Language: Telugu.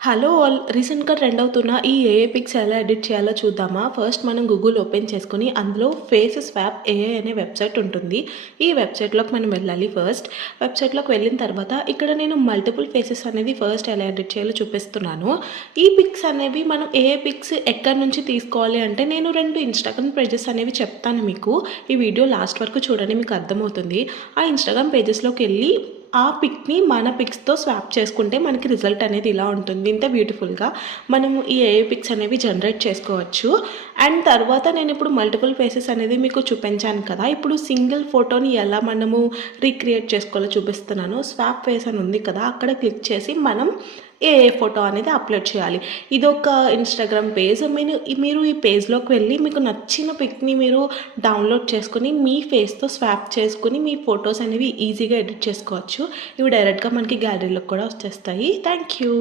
Hello all! రీసెంట్‌గా ట్రెండ్ అవుతున్న ఈ ఏఐ పిక్స్ ఎలా ఎడిట్ చేయాలో చూద్దామా? ఫస్ట్ మనం గూగుల్ ఓపెన్ చేసుకొని అందులో ఫేస్ స్వాప్ ఏఐ అనే వెబ్‌సైట్ ఉంటుంది. ఈ వెబ్‌సైట్‌లోకి మనం వెళ్ళాలి ఫస్ట్. వెబ్‌సైట్‌లోకి వెళ్ళిన తర్వాత ఇక్కడ నేను మల్టిపుల్ ఫేసెస్ అనేది ఫస్ట్ ఎలా ఎడిట్ చేయాలో చూపిస్తున్నాను. ఈ పిక్స్ అనేవి మనం ఏఐ పిక్స్ ఎక్కడి నుంచి తీసుకోవాలి అంటే నేను 2 ఇన్‌స్టాగ్రామ్ పేజెస్ అనేవి చెప్తాను మీకు. ఈ వీడియో లాస్ట్ వరకు చూడండి మీకు అర్థమవుతుంది. ఆ ఇన్‌స్టాగ్రామ్ పేజెస్‌లోకెళ్ళి ఆ పిక్‌ని మన పిక్స్‌తో స్వాప్ చేసుకుంటే మనకి రిజల్ట్ అనేది ఇలా ఉంటుంది. ఇంత బ్యూటిఫుల్‌గా మనము ఈ ఏఐ పిక్స్ అనేవి జనరేట్ చేసుకోవచ్చు. అండ్ తర్వాత నేనిప్పుడు మల్టిపుల్ ఫేసెస్ అనేది మీకు చూపించాను కదా! ఇప్పుడు సింగిల్ ఫోటోని ఎలా మనము రీక్రియేట్ చేసుకోవాలో చూపిస్తున్నాను. స్వాప్ ఫేస్ అని ఉంది కదా! అక్కడ క్లిక్ చేసి మనం ఏఐ ఫోటో అనేది అప్‌లోడ్ చేయాలి. ఇదొక ఇన్‌స్టాగ్రామ్ పేజ్. మీరు ఈ పేజ్‌లోకి వెళ్ళి మీకు నచ్చిన పిక్‌ని మీరు డౌన్‌లోడ్ చేసుకొని మీ ఫేస్‌తో స్వాప్ చేసుకొని మీ ఫోటోస్ అనేవి ఈజీగా ఎడిట్ చేసుకోవచ్చు. ఇవి డైరెక్ట్‌గా మనకి గ్యాలరీలోకి కూడా వచ్చేస్తాయి. Thank you.